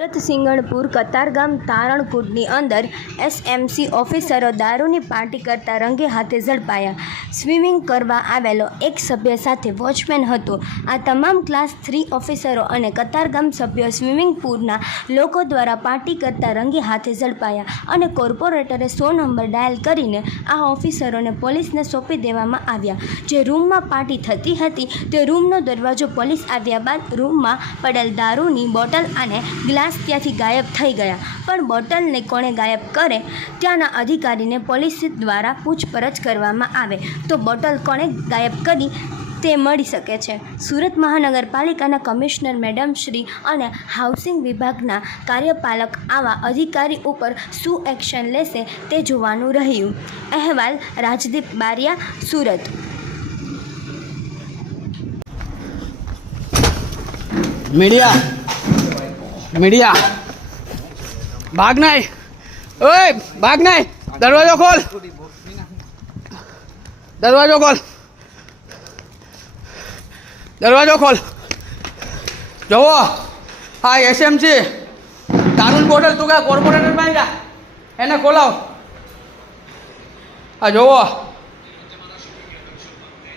સુરત, સિંગણપુર, કતારગામ તારણકુટની અંદર એસએમસી ઓફિસરો દારૂની પાર્ટી કરતા રંગે હાથે ઝડપાયા. સ્વિમિંગ કરવા આવેલો એક સભ્ય સાથે વોચમેન હતો. આ તમામ ક્લાસ થ્રી ઓફિસરો અને કતારગામ સભ્યો સ્વિમિંગ પૂલના લોકો દ્વારા પાર્ટી કરતા રંગે હાથે ઝડપાયા અને કોર્પોરેટરે સો નંબર ડાયલ કરીને આ ઓફિસરોને પોલીસને સોંપી દેવામાં આવ્યા. જે રૂમમાં પાર્ટી થતી હતી તે રૂમનો દરવાજો પોલીસ આવ્યા બાદ રૂમમાં પડેલ દારૂની બોટલ અને ગ્લાસ ત્યાંથી ગાયબ થઈ ગયા. પણ બોટલને કોણે ગાયબ કરે ત્યાંના અધિકારીને પોલીસ દ્વારા પૂછપરછ કરવામાં આવે તો બોટલ કોણે ગાયબ કરી તે મળી શકે છે. સુરત મહાનગરપાલિકાના કમિશનર મેડમ શ્રી અને હાઉસિંગ વિભાગના કાર્યપાલક આવા અધિકારી ઉપર શું એક્શન લેશે તે જોવાનું રહ્યું. અહેવાલ રાજદીપ બારિયા, સુરત. મીડિયા. મીડિયા. ભાગ નાય ઓય, ભાગ નહીં. દરવાજો ખોલ. દરવાજો ખોલ. દરવાજો ખોલ. જુઓ. હા એસએમસી દારૂની બોટલ તું કા કોર્પોરેટરમાં જા. એને ખોલાવ. હા જોવો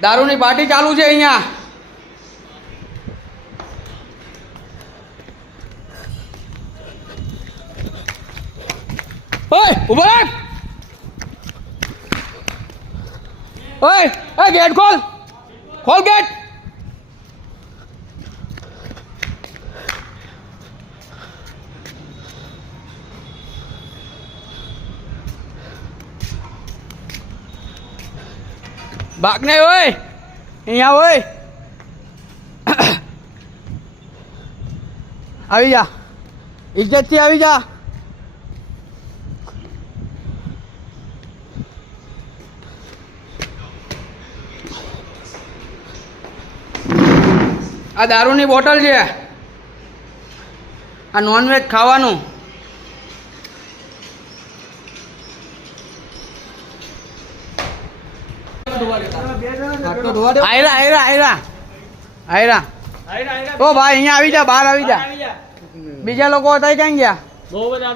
દારૂની પાર્ટી ચાલુ છે અહીંયા. ઓય ઊભો રાખ ઓય એ ગેટ ખોલ ખોલ ગેટ ભાગ નહીં ઓય અહીંયા ઓય આવી જા ઇજ્જતથી આવી જા આ દારૂની બોટલ છે. આ નોનવેજ ખાવાનું. આયરા આયરા આયરા. આયરા. ઓ ભાઈ, અહીંયા આવી જા, બહાર આવી જા. બીજા લોકો હતા ક્યાં ગયા? બહુ બધા